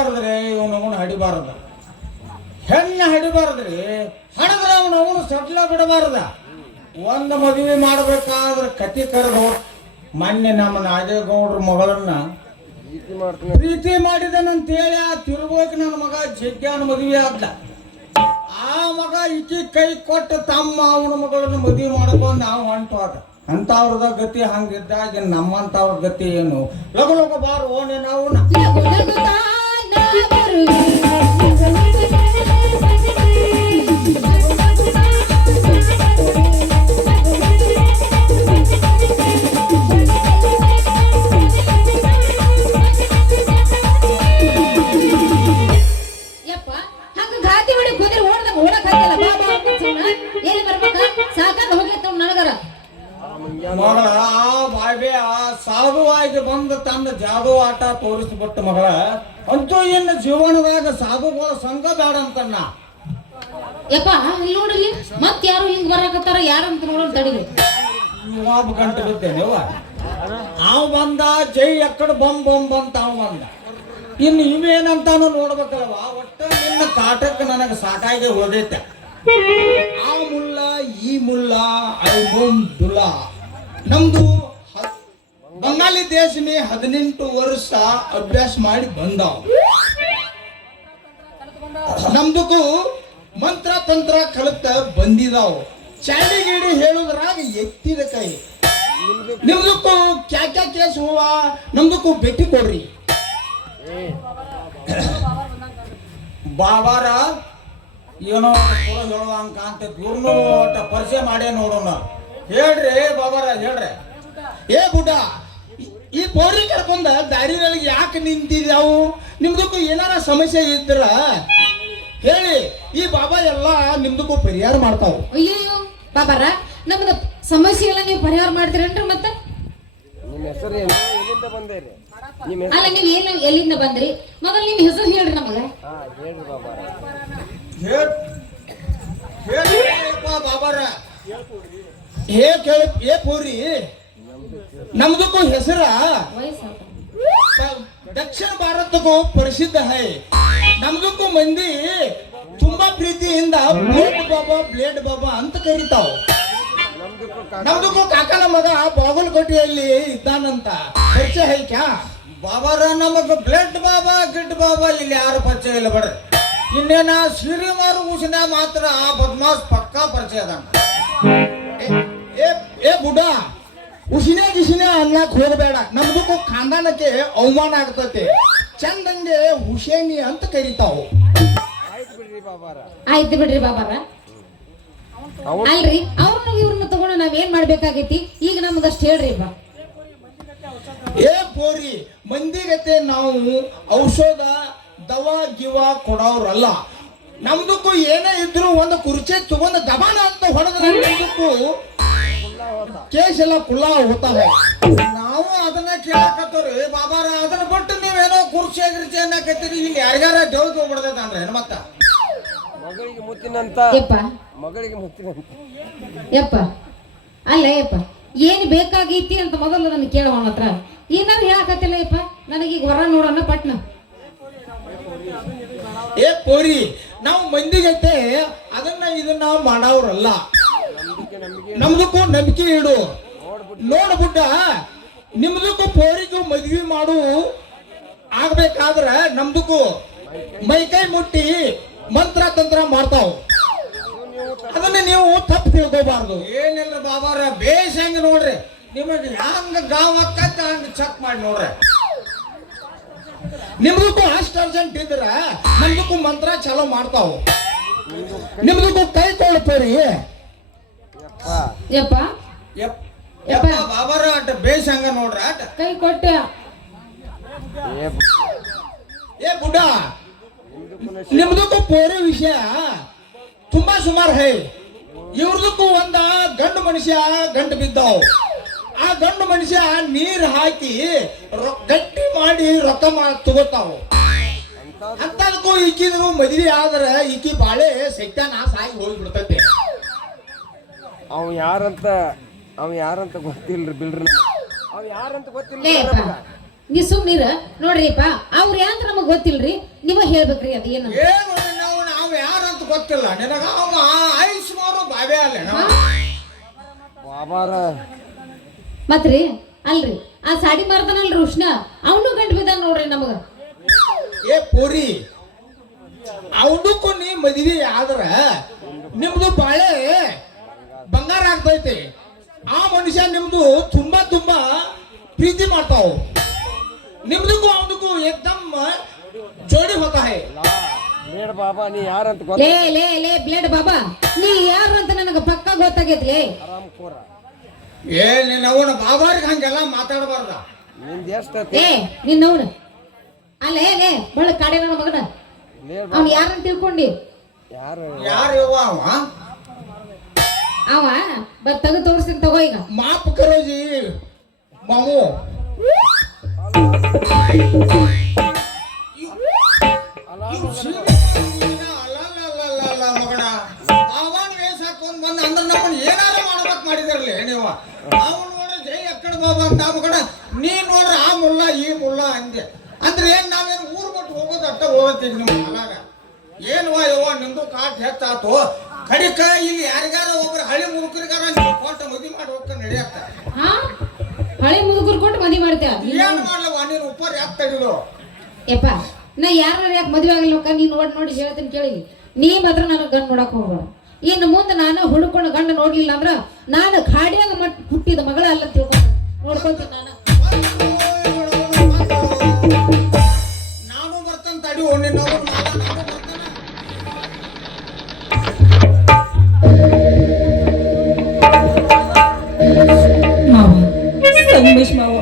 ಹಡಿಬಾರ್ದ್ರಿ ಇವನವನು ಹಡಿಬಾರ್ದ. ಹೆಣ್ಣು ಹಡಿಬಾರ್ದ್ರಿ ಹಣದ್ರೆ ಅವನವನು ಸಟ್ಲ ಬಿಡಬಾರ್ದ. ಒಂದು ಮದುವೆ ಮಾಡ್ಬೇಕಾದ್ರೆ ಕತಿ ಕರೆದು ಮೊನ್ನೆ ನಮ್ಮ ನಾಗೇಗೌಡ್ರ ಮಗಳನ್ನ ಪ್ರೀತಿ ಮಾಡಿದನಂತೇಳಿ ಆ ತಿರುಗೋಕೆ ನನ್ನ ಮಗ ಜಗ್ಗ್ಯಾನ ಮದುವೆ ಆದ್ಲ ಆ ಮಗ ಈಕಿ ಕೈ ಕೊಟ್ಟು ತಮ್ಮ ಅವನ ಮಗಳನ್ನ ಮದುವೆ ಮಾಡ್ಕೊಂಡು ನಾವು ಹೊಂಟವಾದ ಅಂತವ್ರದ ಗತಿ ಹಂಗಿದ್ದಾಗ ನಮ್ಮಂತವ್ರ ಗತಿ ಏನು? ಲಗು ಲಗು ಬಾರು ಓಣೆ ನಾವು I'm gonna lose it, ಸಾಧುವಾಗಿ ಬಂದು ತನ್ನ ಜಾದು ಆಟ ತೋರಿಸ್ಬಿಟ್ಟು ಮಗಳ ಅಂತೂ ಇನ್ನು ಜೀವನದಾಗ ಸಾಧುಗಳ ಸಂಘ ಬೇಡ ಅಂತಣ್ಣ ಯಪ್ಪ ಇಲ್ಲಿ ನೋಡಲಿ ಮತ್ ಯಾರು ಹಿಂಗ್ ಬರಕತ್ತಾರ ಯಾರಂತ ನೋಡೋಣ ತಡಿರಿ. ಮೂವತ್ತು ಗಂಟೆ ಬಿದ್ದೇನೆ. ಅವ ಬಂದ ಜೈ ಎಕ್ಕಡ ಬಂ ಬಂ ಬಂತ ಅವ ಬಂದ. ಇನ್ನು ಇವೇನಂತಾನು ನೋಡ್ಬೇಕಲ್ವ ಒಟ್ಟ ನಿನ್ನ ಕಾಟಕ್ಕೆ ನನಗೆ ಸಾಕಾಗಿ ಹೋದೈತೆ ಆ ಮುಲ್ಲ ಈ ಮುಲ್ಲ ಐ ದುಲ್ಲ ನಮ್ದು ಹ- ಬಂಗಾಲಿ ದೇಶನೇ ಹದಿನೆಂಟು ವರ್ಷ ಅಭ್ಯಾಸ ಮಾಡಿ ಬಂದಾವ. ನಮ್ದಕ್ಕೂ ಮಂತ್ರ ತಂತ್ರ ಕಲಿತ ಬಂದಿದಾವ. ಚಾಡಿ ಗೀಡಿ ಹೇಳುದ್ರಾಗ ಎತ್ತಿದ ಕೈ. ನಿಮ್ದಕ್ಕೂ ಕ್ಯಾ ಕ್ಯಾ ಕೇಸ್ ಹೂವ? ನಮ್ದಕ್ಕೂ ಬೆಟ್ಟಿ ಕೊಡ್ರಿ. ಬಾಬಾರ ಏನೋ ಹೇಳುವಂಗ ಅಂತ ಇವ್ರನ್ನೂ ಒಟ್ಟ ಪರಿಚಯ ಮಾಡೇ ನೋಡೋಣ. ಹೇಳ್ರಿ ಬಾಬಾರ ಹೇಳ್ರಿ. ಏ ಬುಡ್ಡ ಈ- ಪೌರಿ ಕರ್ಕೊಂಡ ದಾರಿನಲ್ಲಿ ಯಾಕೆ ನಿಂತಿದ್ಯಾವು? ನಿಮ್ದಕ್ಕೂ ಏನಾರ ಸಮಸ್ಯೆ ಇದ್ರ? ಹೇಳಿ. ಈ ಬಾಬಾ ಎಲ್ಲ ನಿಮ್ದಕ್ಕೂ ಪರಿಹಾರ ಮಾಡ್ತಾವ. ಅಯ್ಯೋ ಬಾಬಾರ ನಮ್ದು ಸಮಸ್ಯೆ ಎಲ್ಲ ನೀವು ಪರಿಹಾರ ಮಾಡ್ತೀರೇನ್ರಿ ಮತ್ತೆ? ನಿಮ್ಮ ಹೆಸರು ಏನು? ಎಲ್ಲಿಂದ ಬಂದೇರಿ? ನಿಮ್ಮ ಹೆಸರು? ಅಲ್ಲ ನೀವು ಏನು ಎಲ್ಲಿಂದ ಬಂದ್ರಿ? ಮೊದಲು ನಿಮ್ ಹೆಸರು ಹೇಳ್ರಿ ನಮಗೆ. ಹಾ ಹೇಳ್ರಿ ಬಾಬಾ. ಹೇಳ್ ಬಾಬಾರ. ಹೇ ಕೇಳಿ ಏ ಪೂರಿ. ನಮ್ದಕ್ಕೂ ಹೆಸರ ದಕ್ಷಿಣ ಭಾರತಕ್ಕೂ ಪ್ರಸಿದ್ಧ ಹೈ. ನಮ್ದಕ್ಕೂ ಮಂದಿ ತುಂಬಾ ಪ್ರೀತಿಯಿಂದ ಬ್ಲೇಡ್ ಬಾಬಾ ಬ್ಲೇಡ್ ಬಾಬಾ ಅಂತ ಕರೀತಾವ. ನಮ್ದಕ್ಕೂ ಕಾಕ ನಮ್ದಕ್ಕೂ ಕಾಕನ ಮಗ ಬಾಗಲಕೋಟೆಯಲ್ಲಿ ಇದ್ದಾನಂತ. ಪರಿಚಯ ಐಕ್ಯಾ? ಬಾಬಾರ ನಮಗ ಬ್ಲಡ್ ಬಾಬಾ ಗಿಡ್ ಬಾಬಾ ಇಲ್ಲಿ ಯಾರು ಪರಿಚಯ ಇಲ್ಲ ಬಡ ಇನ್ನೇನ ಶ್ರೀಮಾರು ಉಸಿನ ಮಾತ್ರ ಆ ಬದ್ಮಾಸ್ ಪಕ್ಕಾ ಪರಿಚಯ ಅದ ಏ ಬುಡ. ಉಸಿನೇ ಗಿಸಿನೇ ಅನ್ಲಾಕ್ ಹೋಗಬೇಡ ನಮ್ದಕ್ಕೂ ಖಾಂದಾನಕ್ಕೆ ಅವಮಾನ ಆಗ್ತತೆ. ಚಂದಂಗೆ ಹುಸೇನಿ ಅಂತ ಕರೀತಾವು. ಆಯ್ತು ಬಿಡ್ರಿ ಬಾಬಾರ. ಅಲ್ರಿ ಅವ್ರನ್ನ ಇವ್ರನ್ನ ತಗೊಂಡು ನಾವ್ ಏನ್ ಮಾಡ್ಬೇಕಾಗೈತಿ? ಈಗ ನಮ್ದಷ್ಟು ಹೇಳ್ರಿ ಬಾ. ಏ ಪೋರಿ ಮಂದಿಗತೆ ನಾವು ಔಷಧ ದವಾ ಗಿವ ಕೊಡೋರಲ್ಲ. ನಮ್ದಕ್ಕೂ ಏನೇ ಇದ್ರು ಒಂದು ಕುರ್ಚೆ ತಗೊಂಡು ದಬಾನ ಅಂತ ಹೊಡೆದ್ರೆ ನಮ್ದಕ್ಕೂ ಕೇಸ್ ಎಲ್ಲ ಕುಲ್ಲಾ ಹೋಗ್ತಾವೆ ನಾವು ಅದನ್ನ ಕೇಳಕತ್ತವ್ರಿ. ಬಾಬಾರ ಅದನ್ನ ಬಿಟ್ಟು ನೀವೇನೋ ಕುರ್ಚಿ ಗಿರ್ಚಿ ಅನ್ನಕತ್ತೀರಿ. ಇಲ್ಲಿ ಯಾರ್ಯಾರ ದೇವ್ರಿಗೆ ಹೋಗ್ಬಿಡ್ತೈತೆ ಅಂದ್ರೆ ಹೆಣ್ಮತ್ತ ಮಗಳಿಗೆ ಮುತ್ತಿನಂತ. ಯಪ್ಪ. ಮಗಳಿಗೆ ಮುತ್ತಿನಂತ. ಯಪ್ಪ. ಅಲ್ಲ ಯಪ್ಪ. ಏನ್ ಬೇಕಾಗೈತಿ ಅಂತ ಮೊದಲು ನನ್ನ ಕೇಳುವ ಹತ್ರ. ಏನಾರು ಹೇಳಕತ್ತಿಲ್ಲ ಯಪ್ಪ? ನನಗೀಗ ಹೊರ ನೋಡೋಣ ಪಟ್ನ. ಏ ಪೋರಿ ನಾವು ಮಂದಿಗೈತೆ ಅದನ್ನ ಇದನ್ನ ಮಾಡವ್ರಲ್ಲ. ನಂಬಿಕೆ ನಮ್ದಕ್ಕೂ ನಂಬಿಕೆ ಇಡು. ನೋಡ್ಬಿಟ್ಟು ನಿಮ್ದಕ್ಕೂ ಪೋರಿಗೂ ಮದ್ವಿ ಮಾಡು. ಆಗ್ಬೇಕಾದ್ರ ನಮ್ದಕ್ಕೂ ಮೈಕೈ ಮುಟ್ಟಿ ಮಂತ್ರ ತಂತ್ರ ಮಾಡ್ತಾವ್. ಅದನ್ನ ನೀವು ತಪ್ಪು ತಿಳ್ಕೋಬಾರ್ದು. ಏನಿಲ್ಲ ಬಾಬಾರ ಬೇಸ್ ಹೆಂಗ ನೋಡ್ರಿ? ನಿಮಗೆ ಹಂಗ ಗಾವ್ ಹಾಕತ್ತ ಹಂಗ ಚೆಕ್ ಮಾಡಿ ನೋಡ್ರಿ. ನಿಮ್ದಕ್ಕೂ ಅಷ್ಟು ಅರ್ಜೆಂಟ್ ಇದ್ರ ನಮ್ದಕ್ಕೂ ಮಂತ್ರ ಚಲೋ ಮಾಡ್ತಾವ್. ನಿಮ್ದಕ್ಕೂ ಕೈ ಕೊಡ್ತೀರಿ ಯಪ್ಪ. ಯಪ್ಪ. ಬಾಬಾರ ಬೇಸ್ ಹಂಗ ನೋಡ್ರಿ ಕೈ ಕೊಟ್ಟೆ. ಏ ಬುಡ ನಿಮ್ದಕ್ಕೂ ಬೇರೆ ವಿಷಯ. ತುಂಬಾ ಸುಮಾರು ಹೈ. ಇವ್ರದಕ್ಕೂ ಒಂದ ಗಂಡು ಮನುಷ್ಯ ಗಂಟು ಬಿದ್ದಾವ್. ಆ ಗಂಡು ಮನುಷ್ಯ ನೀರ್ ಹಾಕಿ ಗಟ್ಟಿ ಮಾಡಿ ರೊಕ್ಕ ಮಾ ತಗೋತಾವ್. ಅಂತದಕ್ಕೂ ಈಕಿದ್ರು ಮದ್ವಿ ಆದ್ರೆ ಈಕಿ ಬಾಳೆ ಸತ್ಯಾನ ಸಾಯಿ ಹೋಗ್ಬಿಡ್ತೈತೆ. ಅವ ಯಾರಂತ ಅವ ಯಾರಂತ ಗೊತ್ತಿಲ್ರಿ ಬಿಲ್ರಿ ನಮಗೆ. ಅವ ಯಾರಂತ ಗೊತ್ತಿಲ್ಲ ನೀ ಸುಮ್ನಿರ ನೋಡ್ರಿಪ್ಪ ಅವ್ರ ಯಾಂತ ನಮಗ್ ಗೊತ್ತಿಲ್ರಿ? ನೀವ ಹೇಳ್ಬೇಕ್ರಿ ಅದ ಏನು ಏನು ನಾವು ನಾವು ಯಾರಂತ ಗೊತ್ತಿಲ್ಲ. ನಿನಗ ಅವ ಐಸ್ ಮಾರು ಬಾವೆ ಅಲ್ಲ ಬಾಬಾರ. ಮತ್ರಿ ಅಲ್ರಿ ಆ ಸಾಡಿ ಮಾರ್ತಾನಲ್ರಿ ಉಷ್ಣ. ಅವನು ಗಂಟು ಬಿದ್ದಾನ ನೋಡ್ರಿ ನಮಗ. ಏ ಪೋರಿ ಅವನಕ್ಕೂ ನೀ ಮದ್ವಿ ಆದ್ರ ನಿಮ್ದು ಬಾಳೆ ಬಂಗಾರ ಆಗ್ತೈತಿ. ಆ ಮನುಷ್ಯ ನಿಮ್ದು ತುಂಬಾ ತುಂಬಾ ಪ್ರೀತಿ ಮಾಡ್ತಾವ. ನಿಮ್ದಕ್ಕೂ ಅವನಕ್ಕೂ ಏಕದಮ್ ಜೋಡಿ ಹೋಗ್ತಾ ಹೇ ಬೇಡ ಬಾಬಾ ನೀ ಯಾರಂತ ಗೊತ್ತ ಲೇ ಲೇ ಲೇ ಬ್ಲೇಡ್ ಬಾಬಾ. ನೀ ಯಾರು ಅಂತ ನನಗ ಪಕ್ಕ ಗೊತ್ತಾಗೈತ್ಲಿ? ಏ ನಿನ್ನವನ ಅವನ ಬಾಬಾರಿಗೆ ಹಂಗೆಲ್ಲ ಮಾತಾಡಬಾರ್ದ. ನಿಂದ ಎಷ್ಟು ಏ ನಿನ್ನವನ ಅಲ್ಲ ಏ ಲೇ ಬಳ್ಳ ಕಾಡೆ ನನ್ನ ಮಗನ. ಅವ್ನು ಯಾರಂತ ತಿಳ್ಕೊಂಡಿ? ಯಾರು ಯಾರು ಯವ್ವ ಅವ ಅವ ಬ ತೆಗೆದು ತೋರಿಸ್ತೀನಿ ತಗೋ ಈಗ. ಮಾಪ್ ನೋಡ್ರಿ ಜೈ ಅಕ್ಕಡ ಬಾಬಾ ಅಂತ ಮಗನ. ನೀ ನೋಡ್ರಿ ಆ ಮುಲ್ಲ ಈ ಮುಲ್ಲ ಅಂದೆ. ಅಂದ್ರೆ ಏನ್ ನಾವೇನು ಊರ್ ಬಿಟ್ಟು ಹೋಗೋದು ಅಟ್ಟ ಹೋಗತ್ತೀವಿ ನಿಮ್ಮ ಮನಾಗ ಏನ್ವಾ ಯವ್ವ ನಿಂದು ಕಾಟ್ ಹೆಚ್ಚಾತು. ಕಡಿಕ ಇಲ್ಲಿ ಯಾರಿಗಾರ ಒಬ್ರು ಹಳೆ ಮುದುಕರಿಗಾರ ನೀವು ಕೊಟ್ಟು ಮದುವೆ ಮಾಡಿ ಹೋಗ್ತಾ ನಡೆಯತ್ತ ಹಾ? ಹಳೆ ಮುದುಕರು ಕೊಟ್ಟು ಮದುವೆ ಮಾಡ್ತೇವೆ ಏನು ಮಾಡ್ಲವ? ನೀನು ಉಪ್ಪರ್ ಯಾಕೆ ತೆಗೆದು ಯಪ್ಪ ನಾ ಯಾರು ಯಾಕೆ ಮದುವೆ ಆಗಿಲ್ಲ ನೀನ್ ನೋಡಿ ನೋಡಿ ಹೇಳ್ತೀನಿ ಕೇಳಿ. ನೀ ಮಾತ್ರ ನಾನು ಗಂಡ್ ನೋಡಕ್ ಹೋಗ್ಬೇಡ. ಇನ್ನು ಮುಂದೆ ನಾನು ಹುಡುಕೊಂಡು ಗಂಡ ನೋಡ್ಲಿಲ್ಲ ಅಂದ್ರ ನಾನು ಖಾಡಿಯಾಗ ಮಟ್ ಹುಟ್ಟಿದ ಮಗಳ ಅಲ್ಲ ತಿಳ್ಕೊಂಡು ನೋಡ್ಕೊಂತೀನಿ ನಾನು. ನಾನು ಬರ್ತಂತ ಅಡಿ ಒಣ್ಣೆ ಸಂಗಮೇಶ್ ಮಾವ.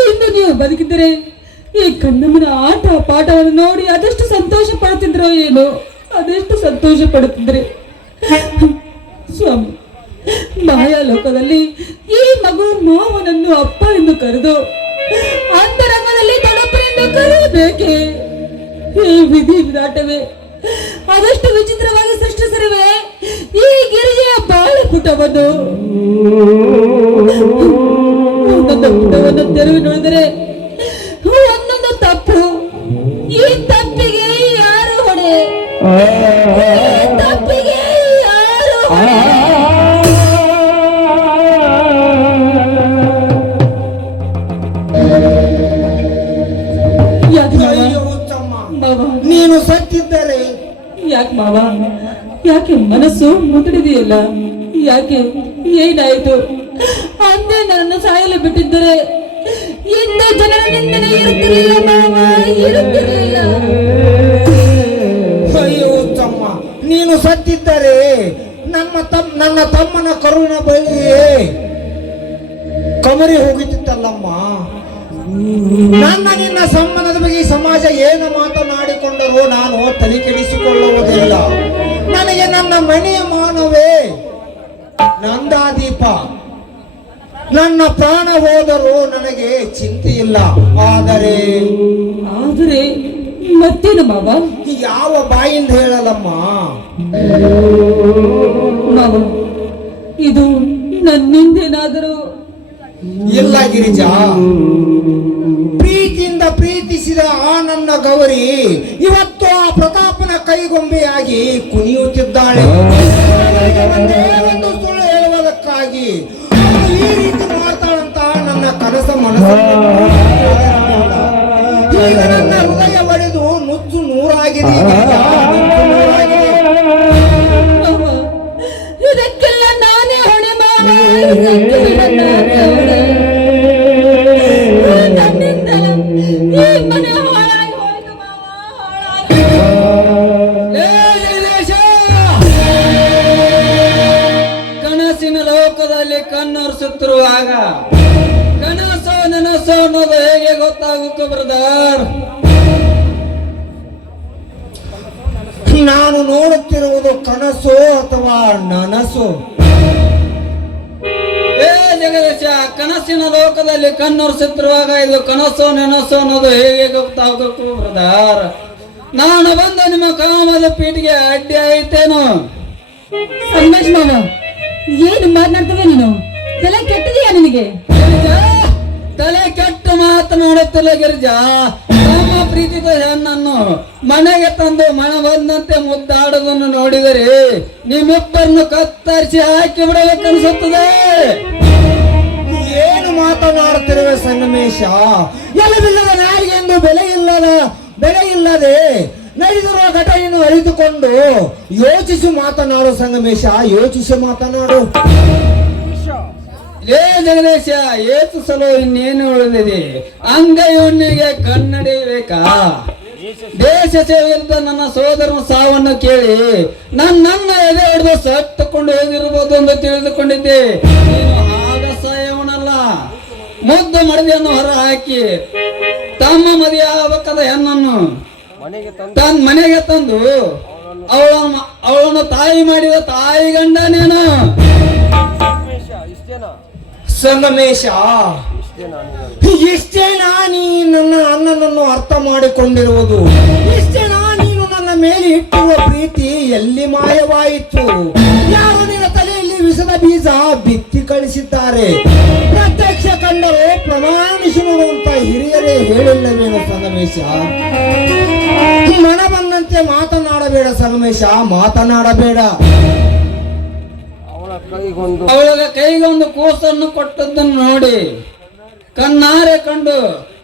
ಇಂದು ನೀವು ಬದುಕಿದ್ದರೆ ಈ ಕಣ್ಣಮ್ಮನ ಆಟ ಪಾಠವನ್ನು ನೋಡಿ ಅದೆಷ್ಟು ಸಂತೋಷ ಪಡುತ್ತಿದ್ರೋ ಏನೋ, ಅದೆಷ್ಟು ಸಂತೋಷ ಪಡುತ್ತಿದ್ರೆ. ಸ್ವಾಮಿ, ಮಾಯಾಲೋಕದಲ್ಲಿ ಈ ಮಗು ಮಾವನನ್ನು ಅಪ್ಪ ಎಂದು ಕರೆದು ಅಂತರಂಗದಲ್ಲಿ ತಡಪ್ಪನೆಂದು ಕರೆಯಬೇಕೆ? ಈ ವಿಧಿ ವಿರಾಟವೇ, ಅದಷ್ಟು ವಿಚಿತ್ರವಾಗಿ ಸೃಷ್ಟಿಸಿರುವೆ ಈ ಗಿರಿಜೆಯ ಬಾಳ ಪುಟವನ್ನು ಒಂದೊಂದು ತೆರವು ನೋಡಿದರೆ ಒಂದೊಂದು ತಪ್ಪು. ಈ ತಪ್ಪಿಗೆ ಯಾರು ಹೊಡೆ ತಪ್ಪಿಗೆ ಯಾರು ನೀನು ಸತ್ತಿದ್ದರೆ? ಯಾಕೆ ಮಾವ? ಯಾಕೆ ಮನಸ್ಸು ಮುದುಡಿದೆಯಲ್ಲ ಯಾಕೆ ಏನಾಯ್ತು? ಅಂದೇ ನನ್ನ ಸಾಯಲು ಬಿಟ್ಟಿದ್ದರೆ ಇಂದು ಜನರ ನಿಂದನೆ ಇರುತ್ತಿರಲಿಲ್ಲ ಮಾವ? ಇರುತ್ತಿರಲಿಲ್ಲ. ಅಯ್ಯೋ ತಮ್ಮ, ನೀನು ಸತ್ತಿದ್ದರೆ ನಮ್ಮ ತಮ್ಮ ನನ್ನ ತಮ್ಮನ ಕರುವಿನ ಬಳಿಯೇ ಕಮರಿ ಹೋಗುತ್ತಿತ್ತಲ್ಲಮ್ಮ. ನನ್ನ ನಿನ್ನ ಸಂಬಂಧದ ಬಗ್ಗೆ ಸಮಾಜ ಏನು ಮಾತನಾಡಿಕೊಂಡರೂ ನಾನು ತಲೆ ಕೆಡಿಸಿಕೊಳ್ಳುವುದಿಲ್ಲ. ನನಗೆ ನನ್ನ ಮನೆಯ ಮಾನವೇ ನಂದಾದೀಪ. ನನ್ನ ಪ್ರಾಣ ಹೋದರೂ ನನಗೆ ಚಿಂತೆ ಇಲ್ಲ. ಆದರೆ ಆದರೆ ಮತ್ತೇನು ಮಾವ? ಯಾವ ಬಾಯಿಂದ ಹೇಳಲಮ್ಮ? ಮಾವ ಇದು ನನ್ನಿಂದೇನಾದರೂ? ಇಲ್ಲ ಗಿರಿಜಾ. ಪ್ರೀತಿಯಿಂದ ಪ್ರೀತಿಸಿದ ಆ ನನ್ನ ಗೌರಿ ಇವತ್ತು ಆ ಪ್ರತಾಪನ ಕೈಗೊಂಬೆಯಾಗಿ ಕುಣಿಯುತ್ತಿದ್ದಾಳೆ. ಒಂದು ಸುಳ್ಳು ಹೇಳುವುದಕ್ಕಾಗಿ ನನ್ನ ಕನಸ ಅನ್ನೋದು ಹೇಗೆ ಗೊತ್ತಾಗುತ್ತೆ, ಬ್ರದರ್. ನಾನು ನೋಡುತ್ತಿರುವುದು ಕನಸು ಅಥವಾ ನನಸು? ಏ ಜಗದೀಶ, ಕನಸಿನ ಲೋಕದಲ್ಲಿ ಕಣ್ಣೊರೆಸುತ್ತಿರುವಾಗ ಇದು ಕನಸು ನೆನಸು ಅನ್ನೋದು ಹೇಗೆ ಗೊತ್ತಾಗಬೇಕು, ಬ್ರದರ್? ನಾನು ಬಂದು ನಿಮ್ಮ ಕಾಮದ ಪೀಠಿಗೆ ಅಡ್ಡಿ ಆಯ್ತೇನು? ಸಂದೇಶ್ ಮಾವ ಏನು ಮಾತನಾಡ್ತವೆ ನೀನು? ತಲೆ ಕೆಟ್ಟಿದೆಯಾ ನಿನಗೆ? ಕೆಟ್ಟ ಮಾತನಾಡುತ್ತಿಲ್ಲ ಗಿರಿಜಾ ತಮ್ಮ ಪ್ರೀತಿ ಹೆಣ್ಣನ್ನು ಮನೆಗೆ ತಂದು ಮನ ಬಂದಂತೆ ಮುದ್ದಾಡುವುದನ್ನು ನೋಡಿದರೆ ನಿಮ್ಮಿಬ್ಬರನ್ನು ಕತ್ತರಿಸಿ ಹಾಕಿ ಬಿಡಬೇಕನ್ಸುತ್ತದೆ ಏನು ಮಾತನಾಡುತ್ತಿರುವೆ ಸಂಗಮೇಶ ಎಲ್ಲವಿಲ್ಲದ ನಾರಿಗೆಂದು ಬೆಲೆ ಇಲ್ಲದ, ಬೆಲೆ ಇಲ್ಲದೆ ನಡೆದಿರುವ ಘಟನೆಯನ್ನು ಅರಿತುಕೊಂಡು ಯೋಚಿಸಿ ಮಾತನಾಡು ಸಂಗಮೇಶ ಯೋಚಿಸಿ ಮಾತನಾಡು. ಲೇ ಜಗದೇಶ ಏತು ಸಲೋ ಇನ್ನೇನು ಉಳಿದಿದೆ? ಅಂಗೈಯೊಣ್ಣಿಗೆ ಕನ್ನಡಿ ಬೇಕಾ? ದೇಶ ಸೇವೆಯಿಂದ ನನ್ನ ಸೋದರನ ಸಾವನ್ನು ಕೇಳಿ ನನ್ನ ಎದೆ ಹೊಡೆದು ಸತ್ತುಕೊಂಡು ಹೋಗಿರ್ಬೋದು ಎಂದು ತಿಳಿದುಕೊಂಡಿದ್ದೆ. ನೀನು ಆಗ ಸಾಯವನಲ್ಲ. ಮುದ್ದು ಮಡದಿಯನ್ನು ಹೊರ ಹಾಕಿ ತಮ್ಮ ಮದುವೆ ಆಗಬೇಕಾದ ಹೆಣ್ಣನ್ನು ಮನೆಗೆ ತಂದು. ತನ್ನ ಮನೆಗೆ ತಂದು ಅವಳ ಅವಳನ್ನು ತಾಯಿ ಮಾಡಿದ ತಾಯಿ ಗಂಡ ನೀನು. ಸಂಗಮೇಶ ಇಷ್ಟೇನಾ ನೀನು ನೀ ನನ್ನ ಅನ್ನನನ್ನು ಅರ್ಥ ಮಾಡಿಕೊಂಡಿರುವುದು. ಇಷ್ಟೇ ನೀನು ನನ್ನ ಮೇಲೆ ಇಟ್ಟಿರುವ ಪ್ರೀತಿ ಎಲ್ಲಿ ಮಾಯವಾಯಿತು. ಯಾರು ನಿನ್ನ ತಲೆಯಲ್ಲಿ ವಿಷದ ಬೀಜ ಬಿತ್ತಿ ಕಳಿಸಿದ್ದಾರೆ. ಪ್ರತ್ಯಕ್ಷ ಕಂಡರೆ ಪ್ರಮಾಣಿಸಿ ಅಂತ ಹಿರಿಯರೇ ಹೇಳಿಲ್ಲವೇನು ಸಂಗಮೇಶ ಮನ ಬಂದಂತೆ ಮಾತನಾಡಬೇಡ ಸಂಗಮೇಶ ಮಾತನಾಡಬೇಡ. ಅವಳ ಕೈಗೊಂದು ಕೂಸನ್ನು ಕೊಟ್ಟದ್ದನ್ನು ನೋಡಿ ಕಣ್ಣಾರೆ ಕಂಡು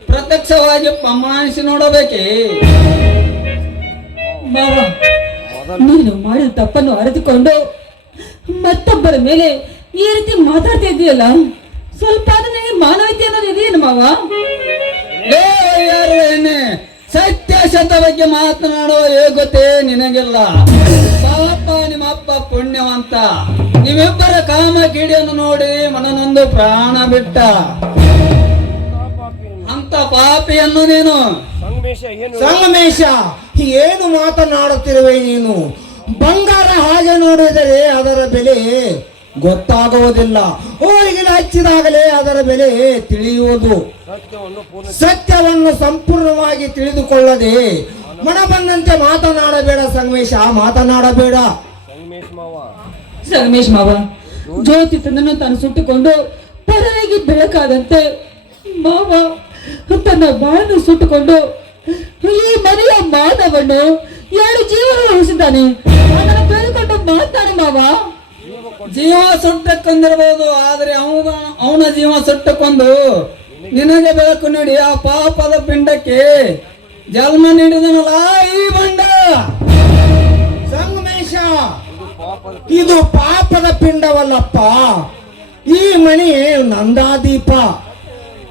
ಪ್ರತ್ಯಕ್ಷವಾಗಿ ಪ್ರಮಾಣಿಸಿ ನೋಡಬೇಕೇ. ನೀನು ಮಾಡಿದ ತಪ್ಪನ್ನು ಅರಿತುಕೊಂಡು ಮತ್ತೊಬ್ಬರ ಮೇಲೆ ಈ ರೀತಿ ಮಾತಾಡ್ತಾ ಇದೆಯಲ್ಲ ಸ್ವಲ್ಪ ನನಗೆ ಮಾನವೀಯತೆ ಅನ್ನೋದು ಇದೆಯೇನು ಮಾವ? ಸತ್ಯ ಯಾರು ಏನೇ ಬಗ್ಗೆ ಮಾತನಾಡುವ ಯೋಗ್ಯತೆ ನಿನಗಿಲ್ಲ. ಪಾಪ ನಿಮ್ಮಪ್ಪ ಪುಣ್ಯವಂತ. ನಿಮ್ಮಿಬ್ಬರ ಕಾಮ ಕಿಡಿಯನ್ನು ನೋಡಿ ಮನನೊಂದು ಪ್ರಾಣ ಬಿಟ್ಟ. ಅಂತ ಪಾಪಿಯನ್ನು ನೀನು. ಸಂಗಮೇಶ ಏನು? ಮಾತನಾಡುತ್ತಿರುವೆ ನೀನು? ಬಂಗಾರ ಹಾಗೆ ನೋಡಿದರೆ ಅದರ ಬೆಲೆ ಗೊತ್ತಾಗುವುದಿಲ್ಲ. ಹೋಳಿಗೆ ಹಚ್ಚಿದಾಗಲೇ ಅದರ ಬೆಲೆ ತಿಳಿಯುವುದು. ಸತ್ಯವನ್ನು ಸತ್ಯವನ್ನು ಸಂಪೂರ್ಣವಾಗಿ ತಿಳಿದುಕೊಳ್ಳದೆ ಮನ ಬಂದಂತೆ ಮಾತನಾಡಬೇಡ. ಸಂಗಮೇಶ ಮಾತನಾಡಬೇಡ ಸಂಗಮೇಶ್ ಮಾವ. ಜ್ಯೋತಿ ತನ್ನನ್ನು ತಾನು ಸುಟ್ಟುಕೊಂಡು ಪರವಾಗಿ ಬೆಳಕಾದಂತೆ ಮಾವ ತನ್ನ ಬಾಳನ್ನು ಸುಟ್ಟುಕೊಂಡು, ಈ ಮನೆಯ ಮಾನವನ್ನು ಎರಡು ಜೀವನ ಉಳಿಸಿದ್ದಾನೆ. ಅದನ್ನು ಮಾತಾಡಿ ಮಾವ. ಜೀವ ಸುಟ್ಟಕ್ಕೊಂದಿರಬಹುದು ಆದ್ರೆ ಅವನ ಅವನ ಜೀವ ಸುಟ್ಟಕ್ಕೊಂದು ನಿನಗೆ ಬೆಳಕು ನೀಡಿ ಆ ಪಾಪದ ಪಿಂಡಕ್ಕೆ ಜನ್ಮ ನೀಡಿದನಲ್ಲ ಈ ಇದು ಪಾಪದ ಪಿಂಡವಲ್ಲಪ್ಪ. ಈ ಮಣಿ ನಂದಾದೀಪ.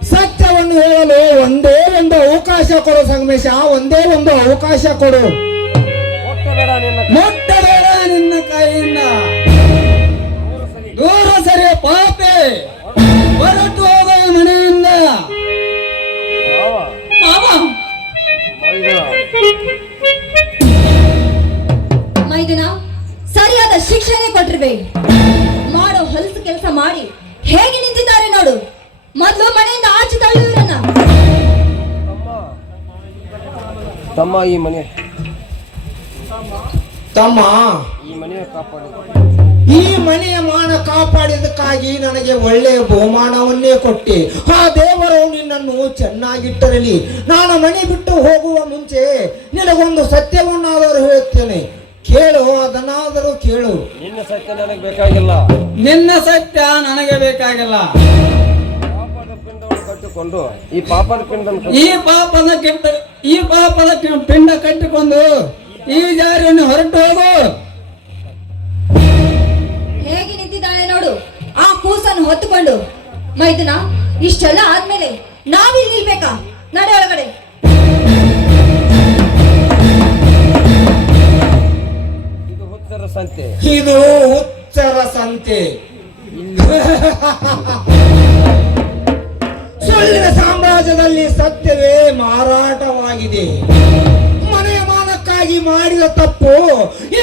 ಸತ್ಯವನ್ನು ಹೇಳಲು ಒಂದೇ ಒಂದು ಅವಕಾಶ ಕೊಡು ಸಂಗಮೇಶ, ಒಂದೇ ಒಂದು ಅವಕಾಶ ಕೊಡು. ಮುಟ್ಟಬೇಡ ನಿನ್ನ ಕೈಯಿಂದ. ದೂರ ಸರಿ ಪಾಪೆ. ಹೊರಟು ಹೋಗ ಮನೆಯಿಂದ. ಕೊಟ್ಟಿರ್ವೆ ಮಾಡೋ ಹೊಲಸು ಕೆಲಸ ಮಾಡಿ ಹೇಗೆ ನಿಂತಿದ್ದಾರೆ ನೋಡು. ಮೊದಲು ಮನೆಯಿಂದ ಆಚೆ ತಳ್ಳುವರನ್ನ ತಮ್ಮ ತಮ್ಮ ಈ ಮನೆ. ತಮ್ಮ. ಈ ಮನೆಯ ಕಾಪಾಡಿ. ಈ ಮನೆಯ ಮಾನ ಕಾಪಾಡಿದಕ್ಕಾಗಿ ನನಗೆ ಒಳ್ಳೆಯ ಬಹುಮಾನವನ್ನೇ ಕೊಟ್ಟೆ. ಆ ದೇವರು ನಿನ್ನನ್ನು ಚೆನ್ನಾಗಿಟ್ಟರಲಿ. ನಾನು ಮನೆ ಬಿಟ್ಟು ಹೋಗುವ ಮುಂಚೆ ನಿನಗೊಂದು ಸತ್ಯವನ್ನಾದರೂ ಹೇಳುತ್ತೇನೆ. ಕೇಳು ಅದನ್ನಾದರೂ ಕೇಳು. ನಿನ್ನ ಸತ್ಯ ನನಗೆ ಬೇಕಾಗಿಲ್ಲ. ನಿನ್ನ ಸತ್ಯ ನನಗೆ ಬೇಕಾಗಿಲ್ಲ. ಪಾಪದ ಪಿಂಡವನ್ನು ಕಟ್ಟಿಕೊಂಡು ಈ ಪಾಪದ ಪಿಂಡ ಈ ಪಾಪದ ಕೆಟ್ಟ ಈ ಪಾಪದ ಪಿಂಡ ಕಟ್ಟಿಕೊಂಡು ಈ ಜಾರಿಯನ್ನು ಹೊರಟು ಹೋಗು. ಹೇಗೆ ನಿಂತಿದ್ದಾಳೆ ನೋಡು. ಆ ಕೂಸನ್ನು ಹೊತ್ತುಕೊಂಡು ಮೈದನ ಇಷ್ಟೆಲ್ಲ ಆದ್ಮೇಲೆ ನಾವಿಲ್ಲಿ ನಿಲ್ಬೇಕಾ? ನಡೆ ಒಳಗಡೆ. ಸಂತೆ. ಇದು ಹುಚ್ಚರ ಸಂತೆ. ಸುಳ್ಳಿನ ಸಾಮ್ರಾಜ್ಯದಲ್ಲಿ ಸತ್ಯವೇ ಮಾರಾಟವಾಗಿದೆ. ಮನೆಯ ಮಾನಕ್ಕಾಗಿ ಮಾಡಿದ ತಪ್ಪು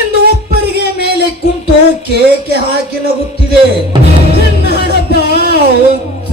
ಎಂದು ಒಬ್ಬರಿಗೆ ಮೇಲೆ ಕುಂತು ಕೇಕೆ ಹಾಕಿ ನಗುತ್ತಿದೆ. ಹುಚ್ಚ